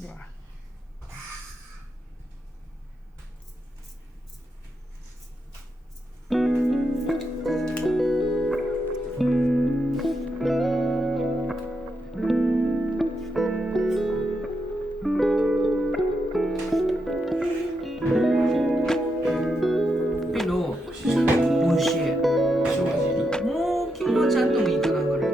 うわけど美味しい。もう昨日ちゃんともいいかなぐらい。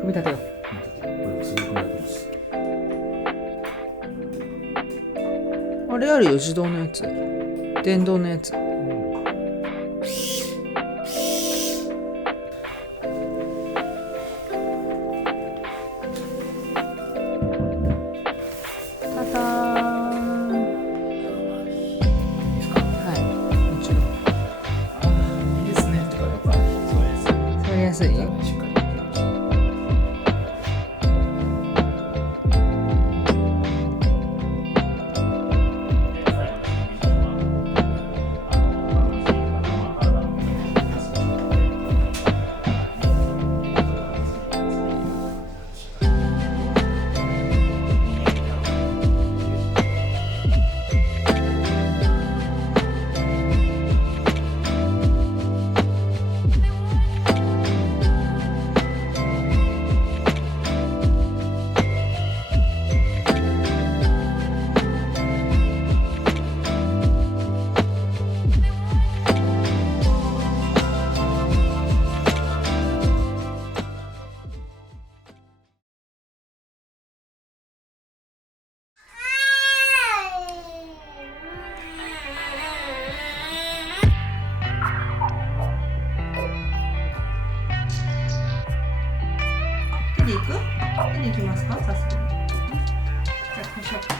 組み立てよう。あれあるよ、自動のやつ、電動のやつ。タターン。はい、もちろん。いいですね。とかやっぱ触りやすい。しっかり。手でいく？手でいきますか？さすがに。じゃあこうしようか。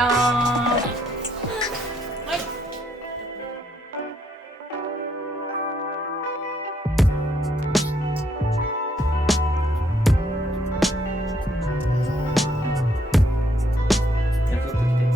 た。はい。ちょっと来て。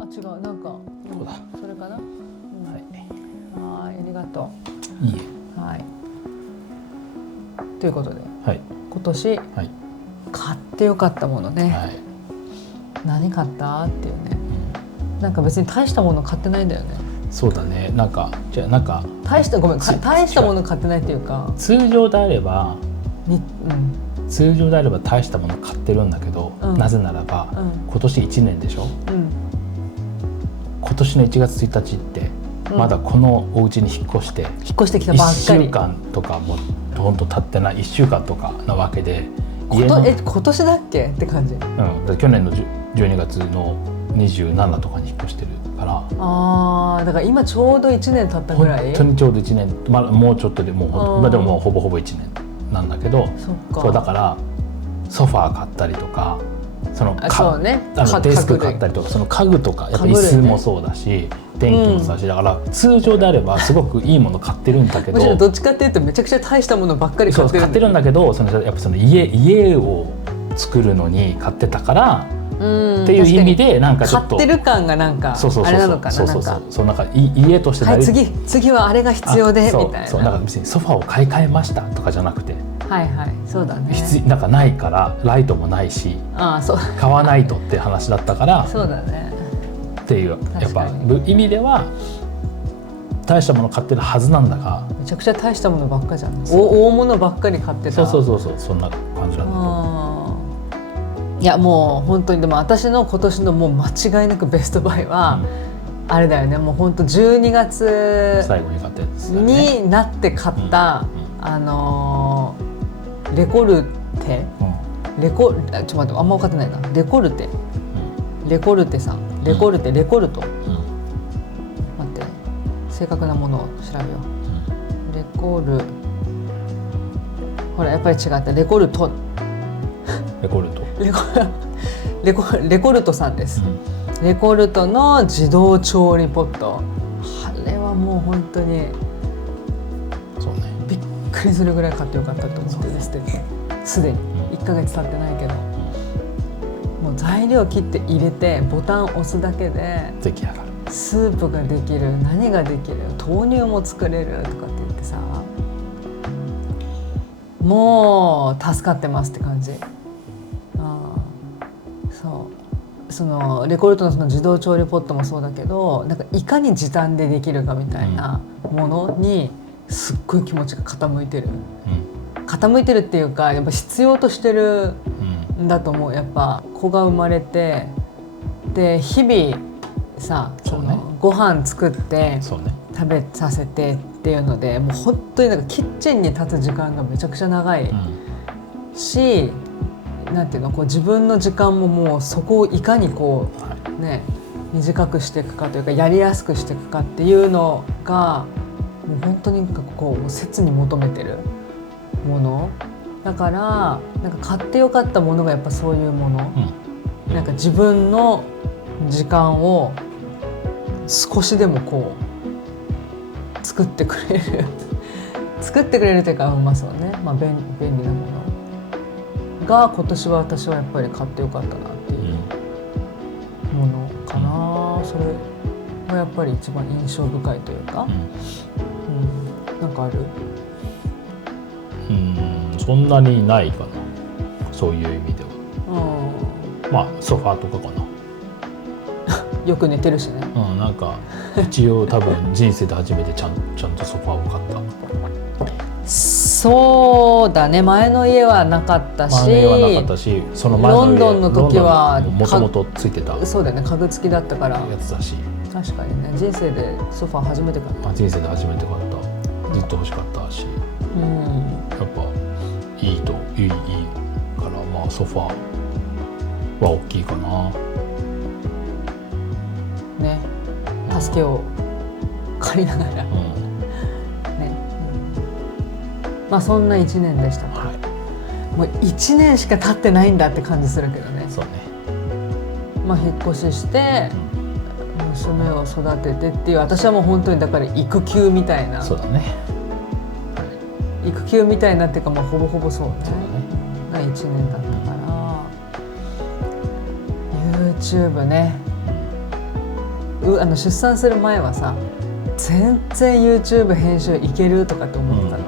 あ、違う、なんか、どうだ。それかな。はい。はい、ありがとう。いいえ。はい。ということで、はい。今年、はい。買ってよかったものね。はい。何買ったっていうね。なんか別に大したもの買ってないんだよね。そうだね。なんか大したもの買ってないっていうか、通常であればうん、大したもの買ってるんだけど、なぜならば、今年1年でしょ。今年の1月1日ってまだこのお家に引っ越してきたばっかり。1週間とかもほんと経ってない1週間とかなわけで、今年だっけって感じ。去年の12月の27とかに引っ越してるから。だから今ちょうど1年経ったぐらい。本当にちょうど1年、もうちょっとでもうでももうほぼほぼ1年なんだけど、そうだからソファー買ったりとか、デスク買ったりとか、その家具とかやっぱ椅子もそうだし、電気もそうだし、だから通常であればすごくいいもの買ってるんだけど、むしろどっちかっていうとめちゃくちゃ大したものばっかり買ってるんだけど、やっぱその家を作るのに買ってたから、っていう意味でなんかちょっと買ってる感がなんかあれなのかな。そうなんか家として次はあれが必要でみたいな。そうだから別にソファーを買い替えましたとかじゃなくて、そうだね。なんかないからライトもないし、買わないとって話だったから、そうだね。っていうやっぱ意味では大したもの買ってるはずなんだが、めちゃくちゃ大したものばっかじゃん。大物ばっかり買ってた。そんな感じなんだと。いやもう本当に、でも私の今年のもう間違いなくベストバイは、あれだよね。もう本当12月最後に買ったやつになって買った、レコルテ、ちょっと待って、あんま分かってないな。レコルテさん、レコルト、待って、正確なものを調べよう。ほらやっぱり違った。レコルトさんです、レコルトの自動調理ポット。あれはもう本当にびっくりするぐらい買ってよかったと思ってですね。すでに1ヶ月経ってないけど、もう材料切って入れてボタン押すだけで出来上がる。スープができる、何ができる、豆乳も作れるとかって言ってさ、もう助かってますって感じ。そのレコルトのその自動調理ポットもそうだけど、なんかいかに時短でできるかみたいなものにすっごい気持ちが傾いてる、傾いてるっていうか、やっぱ必要としてるんだと思う。やっぱ子が生まれて、で日々さ、ご飯作って食べさせてっていうので、もう本当になんかキッチンに立つ時間がめちゃくちゃ長いし、なんていうの、こう自分の時間ももうそこをいかにこうね短くしていくかというか、やりやすくしていくかっていうのがもう本当にこう切に求めてるものだから、なんか買ってよかったものがやっぱそういうもの、なんか自分の時間を少しでもこう作ってくれるというか、そうね、便利なものが今年は私はやっぱり買ってよかったなっていうものかな。それはやっぱり一番印象深いというか、なんかある？そんなにないかな、そういう意味では。ソファーとかかな。よく寝てるしね。なんか一応多分人生で初めてちゃんとソファーを買った。そうだね。前の家はなかったし、その前の家ロンドンの時はもともとついてた。そうだよね、家具付きだったからやつだし。確かにね、人生でソファー初めて買った。人生で初めて買った。ずっと欲しかったし、やっぱいいからソファーは大きいかな。ね、助けを借りながら。そんな1年でしたから、もう1年しか経ってないんだって感じするけどね。そうね。引っ越しして娘を育ててっていう、私はもう本当にだから育休みたいな。そうだね。育休みたいなっていうか、ほぼほぼそうね。が1年だったから、YouTube ね。出産する前はさ、全然 YouTube 編集いけるとかって思ったの、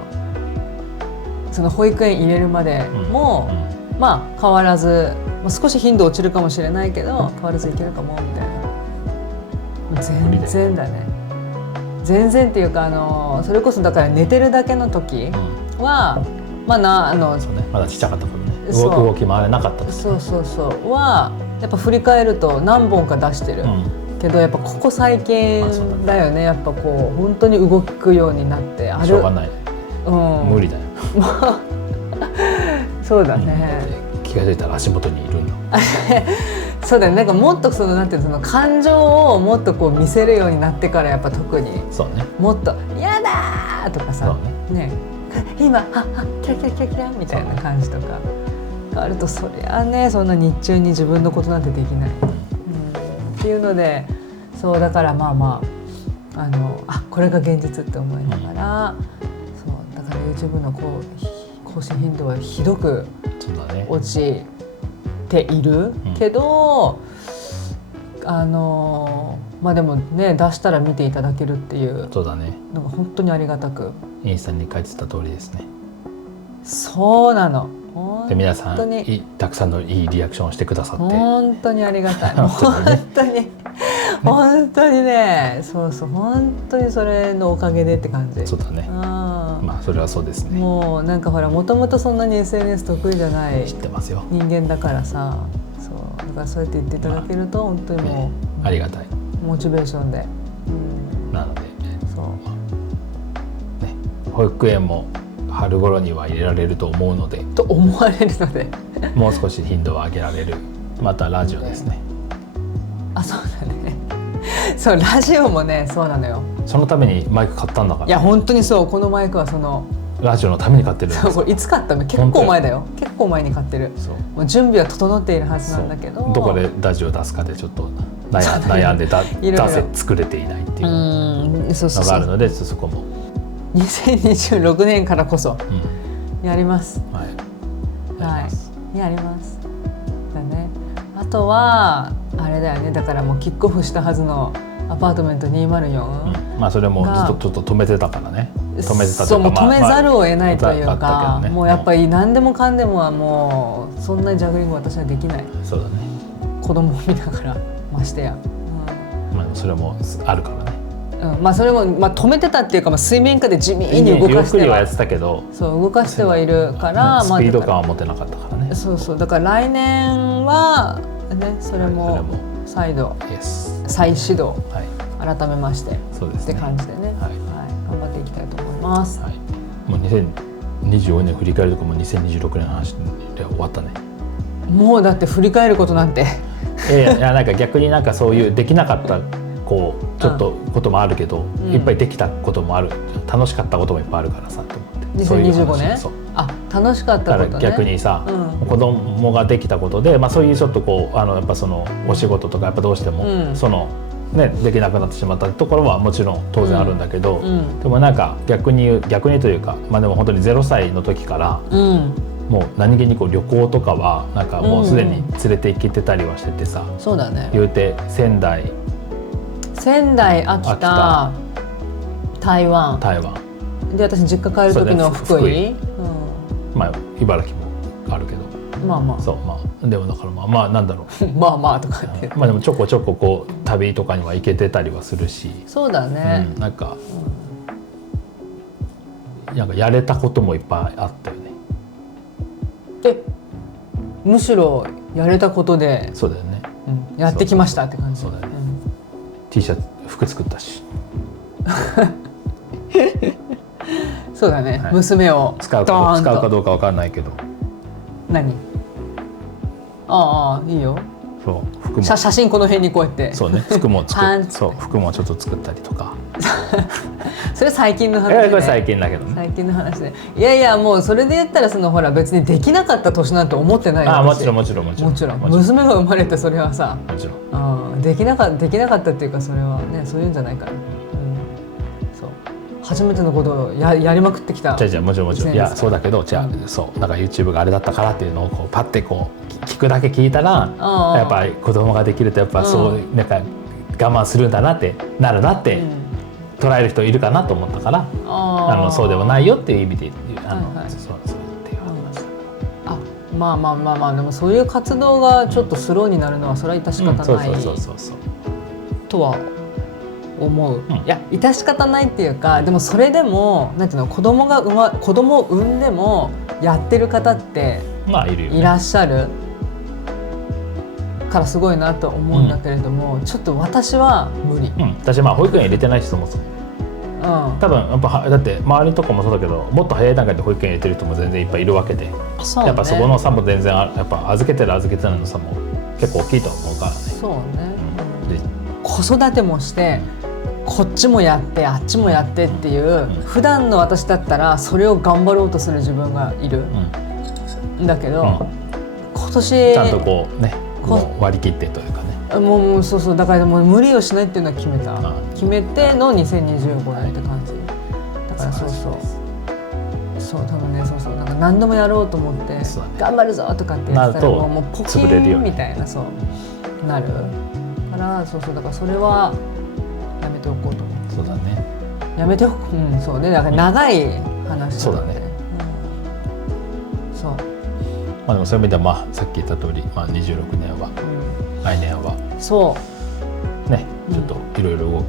その保育園入れるまでも、まあ変わらず、まあ、少し頻度落ちるかもしれないけど変わらずいけるかもみたいな。全然だね。全然っていうかそれこそだから寝てるだけの時は、まあそうね、まだちっちゃかった頃ね、動き回れなかった時、そうはやっぱ振り返ると何本か出してる、けどやっぱここ最近だよね、やっぱこう本当に動くようになってしょうがない、無理だよそうだね、気が付いたら足元にいるんだそうだね、なんかもっとそのなんていうの、その感情をもっとこう見せるようになってからやっぱ特にそうね、もっと「やだ!」とかさ、ね今はっキラキラキラキラみたいな感じとかがあると、そりゃねそんな日中に自分のことなんてできない、っていうので、そうだからまあこれが現実って思いながら、そうだから YouTube の更新頻度はひどく落ちているけど、まあでもね出したら見ていただけるっていうのが本当にありがたく、インスタに書いてた通りですね。そうなの。で皆さんたくさんのいいリアクションをしてくださって本当にありがたい本当にね、そう本当にそれのおかげでって感じ。そうだね、まあそれはそうですね。もうなんかほらもともとそんなに SNS 得意じゃない知ってますよ人間だからさ、そうだからそうやって言っていただけると本当にもう、ありがたいモチベーションで、なのでそう、ね、保育園も春頃には入れられると思うので、と思われるのでもう少し頻度を上げられる。またラジオですね。そうだねそうラジオもね、そうなのよ。そのためにマイク買ったんだから。いや本当にそう、このマイクはそのラジオのために買ってるんです。これいつ買ったの？結構前だよ。結構前に買ってる。もう準備は整っているはずなんだけど、どこでラジオ出すかでちょっと悩んで作れていないっていうのがあるので、そこも2026年からこそやります。やります。だね。あとはあれだよね。だからもうキックオフしたはずのアパートメント204、まあそれもずっとちょっと止めてたからね。止めてたというか、そうもう止めざるを得ないというか、もうやっぱり何でもかんでもはもうそんなジャグリング私はできない。そうだね。子供を見ながらましてや。まあそれもあるからね。まあそれも止めてたっていうか、水面下で地味に動かしては、ゆっくりはやってたけど、そう動かしてはいるから、スピード感は持てなかったからね。そうだから来年はね、それも再度再始動、改めましてって感じでね、頑張っていきたいと思います。もう2025年振り返るとかも2026年の話で終わったね。もうだって振り返ることなんていやなんか逆になんかそういうできなかったちょっとこともあるけど、いっぱいできたこともある、楽しかったこともいっぱいあるからさと思って。2025年？楽しかったことね。逆にさ、子供ができたことで、そういうちょっとやっぱそのお仕事とかやっぱどうしても、そのねできなくなってしまったところはもちろん当然あるんだけど、でもなんか逆にというか、でも本当に0歳の時から、もう何気に旅行とかはなんかもうすでに連れて行けてたりはしててさ、そうだね。言うて仙台、秋田、台湾で、私実家帰る時の福井、茨城もあるけど、そうでもだからなんだろうとかってでもちょこちょこ旅とかには行けてたりはするし、そうだね、なんかやれたこともいっぱいあったよね。むしろやれたことで、そうだよね、やってきましたって感じ。そうだよね。T シャツ服作ったしそうだね、娘を使うかどうか分かんないけど。何？いいよ。そう服も写真この辺にこうやって。そうね、服も服もちょっと作ったりとかそれ最近の話ね。これ最近だけどね。最近の話で、いやもうそれで言ったらほら別にできなかった年なんて思ってないよ。もちろん娘が生まれてそれはさ、もちろんできなかったっていうか、それはねそういうんじゃないから、そう初めてのことをやりまくってきた。もちろんいやそうだけど、そうだから YouTube があれだったからっていうのをパッて聞くだけ聞いたら、やっぱり子供ができるとやっぱそうなんか我慢するんだなってなるなって捉える人いるかなと思ったからそうではないよっていう意味でそうっていう話だ。まあでもそういう活動がちょっとスローになるのはそれは致し方ないとは思う。いや致し方ないっていうか、でもそれでもなんていうの、子供を産んでもやってる方っていらっしゃるからすごいなと思うんだけれども、ちょっと私は無理。私保育園入れてない人も多分やっぱだって周りとかもそうだけど、もっと早い段階で保育園入れてる人も全然いっぱいいるわけで、やっぱそこの差も全然やっぱ預けてる預けてないの差も結構大きいと思うからね。そうね、子育てもしてこっちもやってあっちもやってっていう、普段の私だったらそれを頑張ろうとする自分がいるんだけど、今年ちゃんとこうねもう割り切ってというかね、もうそうだからもう無理をしないっていうのは決めての2025年って感じだから、そう多分ね、なんか何度もやろうと思って頑張るぞとかってやってたらもうポキーンみたいななるからだからそれはやめておこうと思って。そうだね、やめておく、そうね、だから長い話そうだね、でもそういう意味ではさっき言った通り、26年は、来年はね、ちょっといろいろ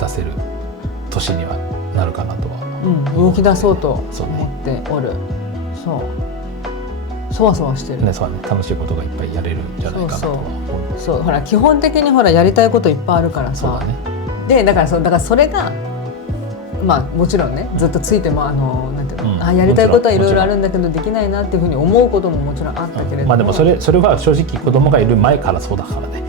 出せる年にはなるかなとは、動き出そうと思っておる。そわそわしてるね。そうね、楽しいことがいっぱいやれるんじゃないかなとは思う。そうほら基本的にやりたいこといっぱいあるからさ。でだからそれがもちろんね、ずっとついてもなんていうの、やりたいことはいろいろあるんだけどできないなっていうふうに思うことももちろんあったけれども、でもそれは正直子供がいる前からそうだからね。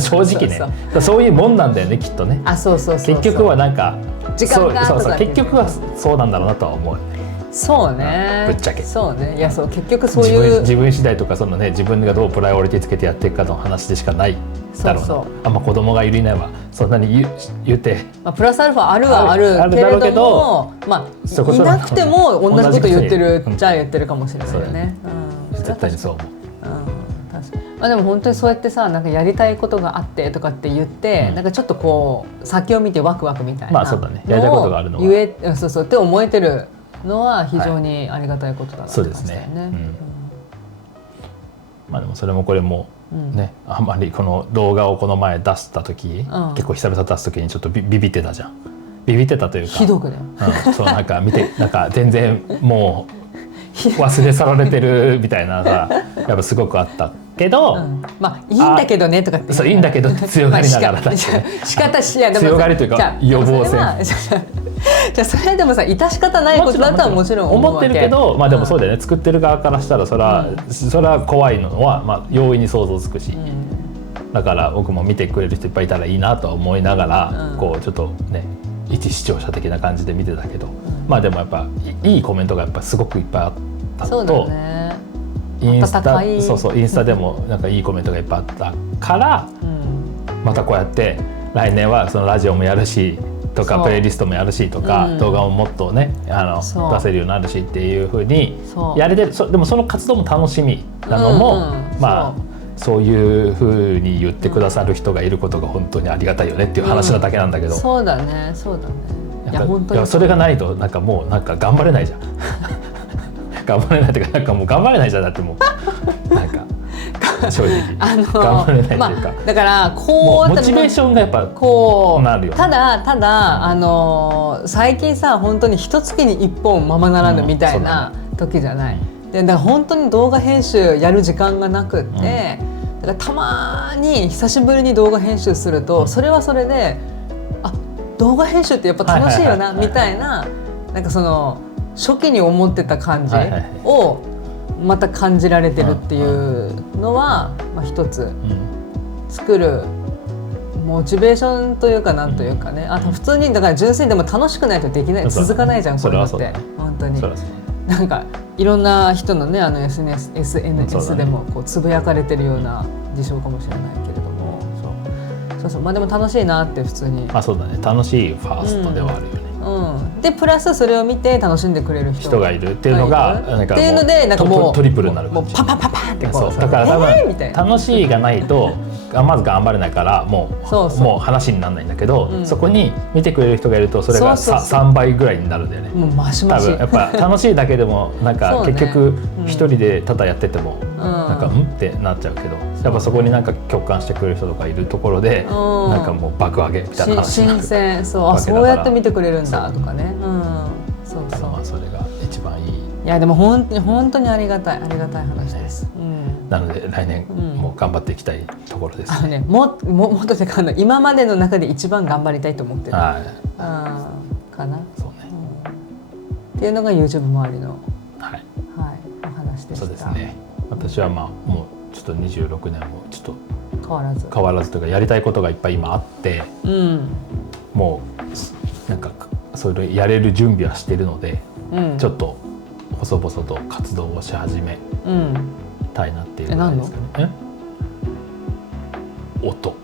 正直ね、そういうもんなんだよね、きっとね。結局はなんか時間がとか結局はそうなんだろうなとは思う。そうね、ぶっちゃけそうね、いや結局そういう自分次第とか自分がどうプライオリティつけてやっていくかの話でしかないだろうな。子供がいるいないはそんなに言って、プラスアルファあるはあるけれども、いなくても同じこと言ってるじゃ言ってるかもしれないよね。絶対にそう思う。でも本当にそうやってさ、なんかやりたいことがあってとかって言って、なんかちょっとこう先を見てワクワクみたいなそうだね、やりたいことがあるのはって思えてるのは非常にありがたいことだなって感じだよね。でもそれもこれもね、あんまりこの動画をこの前出した時、結構久々出す時にちょっとビビってたじゃん。ビビってたというか、ひどくね、そうなんか見てなんか全然もう忘れ去られてるみたいなさ、やっぱすごくあったけど、いいんだけどねとかってそういいんだけどって強がりながらだし、仕方しやでも強がりというか予防線。じゃあそれでも致し方ないことだとはもちろん思ってるけど、でもそうだよね、作ってる側からしたらそれは怖いのは容易に想像つくし、だから僕も見てくれる人いっぱいいたらいいなとは思いながら、こうちょっとね一視聴者的な感じで見てたけど、でもやっぱいいコメントがやっぱすごくいっぱいあったのと、インスタでもなんかいいコメントがいっぱいあったから、またこうやって来年はそのラジオもやるしとかプレイリストもやるしとか、動画ももっとね出せるようになるしっていう風にやれてる。でもその活動も楽しみなのも、そういう風に言ってくださる人がいることが本当にありがたいよねっていう話なだけなんだけど、そうだね。いや本当にそれがないとなんかもうなんか頑張れないじゃん頑張れないっていうか、なんかもう頑張れないじゃん。だってもうなんか正直頑張れないっていうか、だからこうモチベーションがやっぱこうなるよね。ただ最近さ、本当に一月に1本ままならぬみたいな時じゃない。でだから本当に動画編集やる時間がなくって、だからたまに久しぶりに動画編集すると、それはそれで動画編集ってやっぱ楽しいよなみたいな、なんかその初期に思ってた感じをまた感じられてるっていうのは、一つ作るモチベーションというかなんというかね。普通にだから純粋にでも楽しくないとできない、続かないじゃんこれって。本当になんかいろんな人のねSNS でもこうつぶやかれてるような事象かもしれないけれども、そうでも楽しいなって普通に。そうだね、楽しいファーストではあるよね。でプラスそれを見て楽しんでくれる人がいるっていうのがなんかっていうのでなんかもうトリプルになる感じ。もうパパってこうそうだから多分、みたいな楽しいがないとまず頑張れないからもう話にならないんだけど、そこに見てくれる人がいるとそれが3倍ぐらいになるんだよね。もうマシマシ。多分やっぱ楽しいだけでもなんか結局一人でただやっててもなんかってなっちゃうけど、やっぱそこになんか共感してくれる人とかいるところでなんかもう爆上げみたいな話になる。新鮮。そうやって見てくれるんだとかね。そうそう。まあそれが一番いい。いやでも本当にありがたい話です。なので来年も頑張っていきたいところですね。もっとてか今までの中で一番頑張りたいと思ってる。かな。そうね。っていうのが YouTube 周りのお話でした。そうですね。私はまあもうちょっと26年もちょっと変わらずというかやりたいことがいっぱい今あって、もうなんかそれやれる準備はしているので、ちょっと細々と活動をし始めたいなっていうぐらいですかね。音。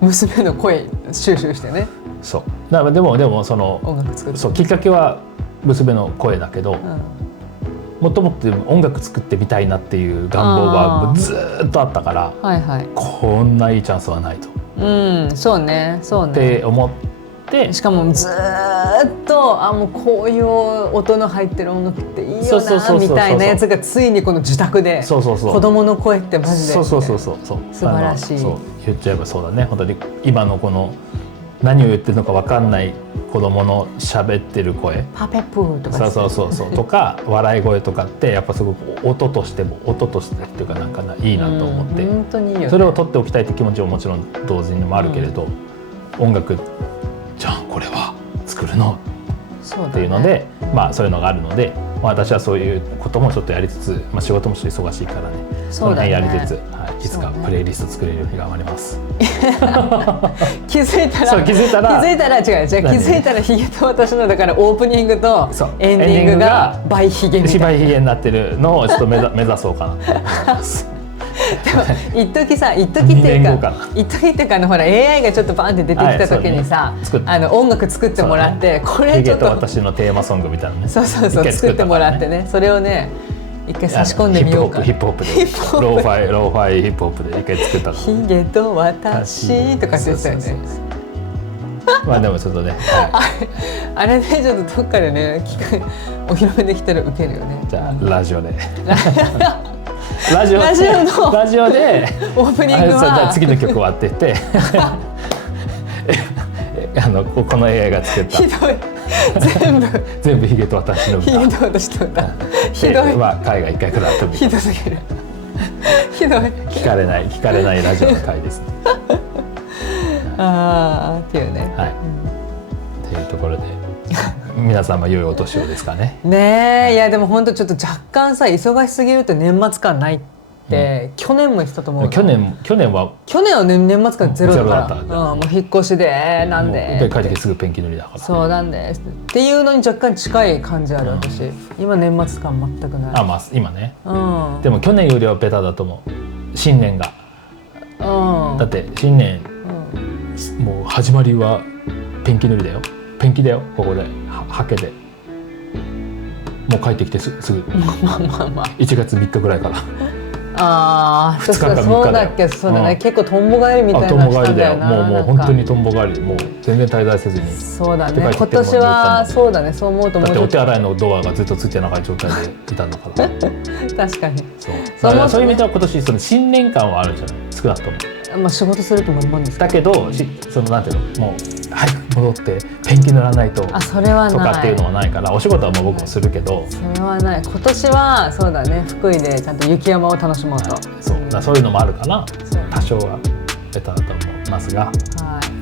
娘の声収集してね。そう。だからでもその音楽作って。そうきっかけは娘の声だけど。もともと音楽作ってみたいなっていう願望はずっとあったから、こんないいチャンスはないと。そうね。って思ってしかもずっともうこういう音の入ってる音楽っていいよなみたいなやつがついにこの自宅で子供の声ってマジで素晴らしい。言っちゃえばそうだね。本当に今のこの何を言ってるのか分かんない子供の喋ってる声、パペプーとかそうとか笑い声とかってやっぱすごく音としてっていうかなんかいいなと思って、本当にいいよね。それを取っておきたいって気持ちももちろん同時にもあるけれど、音楽じゃあこれは作るのっていうので、まあそういうのがあるので、私はそういうこともちょっとやりつつ、仕事もちょっと忙しいからね、その辺やりつつ、いつかプレイリスト作れるように頑張ります。気づいたらヒゲと私のだからオープニングとエンディングが倍ヒゲみたいな倍ヒゲになってるのをちょっと目指そうかなと思います。でも一時っていうかほら AI がちょっとバンって出てきた時にさ、音楽作ってもらってこれちょっと私のテーマソングみたいなね、そう作ってもらってね、それをね一回差し込んでみようか。ヒップホップでローファイヒップホップで一回作ったの。ヒゲと私とかって言ってたよね。まあでもちょっとね、あれねちょっとどっかでねお披露目できたらウケるよね。じゃあラジオでラジオでオープニングは次の曲終わっててこの AI が作ったひどい全部ヒゲと私の歌、ヒゲと私の歌ひどい、海外1回くらいあったみたいな、ひどすぎる、ひどい、聞かれないラジオの回ですね。っていうね、というところで皆様良いお年をですかね。ねえ、いやでも本当ちょっと若干さ忙しすぎると年末感ないって、去年も言ってたと思う。去年は年末感ゼロだから、もう引っ越しでなんで帰ってきてすぐペンキ塗りだから、そうなんですっていうのに若干近い感じある私。今年末感全くない。今ね、でも去年よりはベタだと思う。新年が、だって新年もう始まりはペンキ塗りだよ。ペンキだよ、ここではけでもう帰ってきてすぐ1月3日ぐらいから2日か3日そうだっけ。そうだね、結構とんぼ帰りみたいなしたんだよな。もう本当にとんぼ帰り、もう全然滞在せずに。そうだね、今年はそうだね、そう思うと思う。だってお手洗いのドアがずっとついてなかった状態でいたんだから確かにそういう意味では今年その新年感はあるんじゃない、少なくとも。仕事するとも思うんですだけどそのなんていうの、もう早く戻ってペンキ塗らないとそれはないとかっていうのはないから、お仕事はもう僕もするけど、それはない。今年はそうだね、福井でちゃんと雪山を楽しもうと、そういうのもあるかな。多少はベタだと思いますが、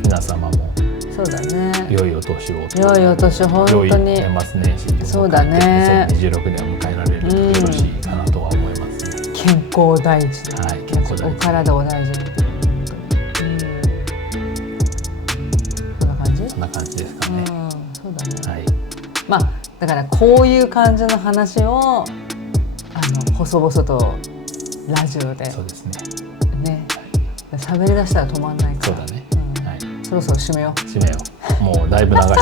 皆様もそうだね、良いお年を、良いお年を、本当に良い年末年始をそうだね、2026年を迎えられるとよろしいかなとは思いますね。健康大事、健康大事、お体を大事に、そんな感じですかね。そうだね。だからこういう感じの話を細々とラジオで、そうですね、喋り出したら止まんないから。そうだね。そろそろ締めよう。もうだいぶ長い。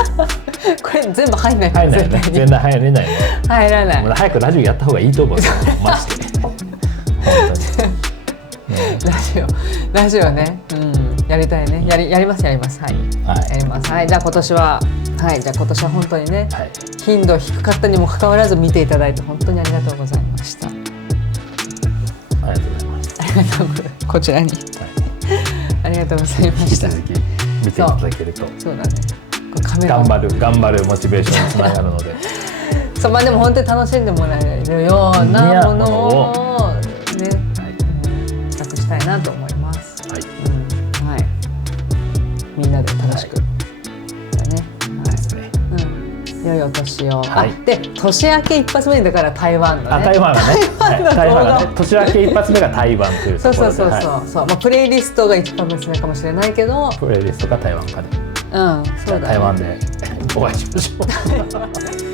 これ全部入んない入んないよね。全然入れないね。入らない。もう早くラジオやった方がいいと思う。マジで。本当に。ラジオね、やりたいね。やりますはい、やります。はい、じゃあ今年は本当にね、頻度低かったにもかかわらず見ていただいて本当にありがとうございました。ありがとうございます。ありがとうございます。こちらに、ありがとうございました。引き続き見ていただけると、そうだね。カメラ頑張るモチベーションにつながるので。そう、まあでも本当に楽しんでもらえるようなものをね、企画したいなと思います。はい。みんなで楽しく。だね。ですね。良いお年を。で年明け一発目だから台湾のね。台湾がね。年明け一発目が台湾というところで。そう。まあプレイリストが一発目かもしれないけど。プレイリストが台湾かで。そうだね。台湾でお会いしましょう。